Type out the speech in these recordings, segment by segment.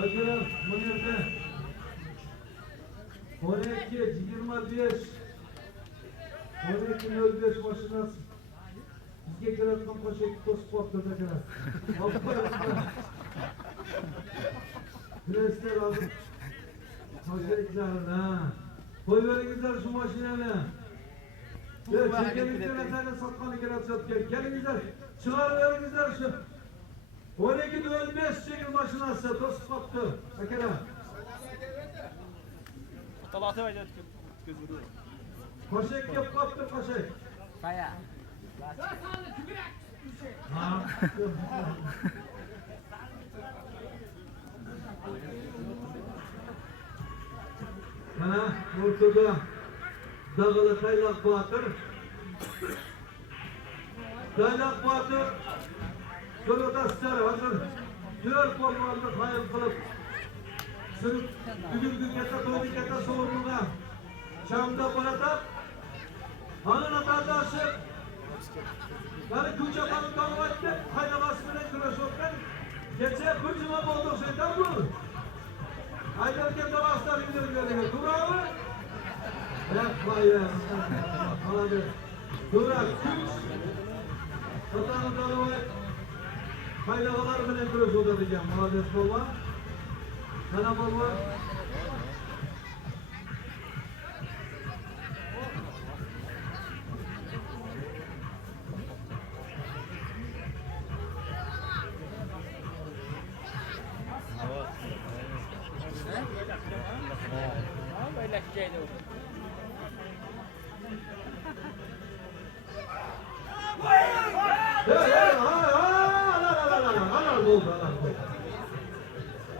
Hazırım, bu nerede? 12, 25, 12.05 maşinası. Bizge kelayotgan qo'shakni to'sib qolibdi akalar. Olib qo'yasizlar. Bilasizlar hozir qo'shaklarni. Qo'yib beringizlar shu mashinani. Chekkanlikdan atani sotqani kelayotgan. Kelingizlar, chiqarib beringizlar shu. 12.05 chekil mashinasi to'sib qolibdi akalar. Talatı var ya gözünü. Qo'shak kelib qolibdi, qo'shak. Kaya. Mana o'rtada Dag'ali Tayloq Botir. Tayloq Botir To'latasizlar hozir 4 polvonni qayil qilib sirib bugungi katta to'yni katta sovringa chamda bo'latib ana qardoshi bari ko'cha qanotda qaynog'asi bilan kurashayotgan kecha bir juma bo'ldi o'shaydan bu aytarkan davaslar yurganlar to'g'rimi? Qo'ya qoladi. To'g'ri, kuch Vatani Dalovat qaynog'alar bilan kurashayotgan молодец polvon. Mana polvon Böyle şeydi o.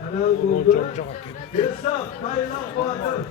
Helal oldu. Hesap, Tayloq Botir.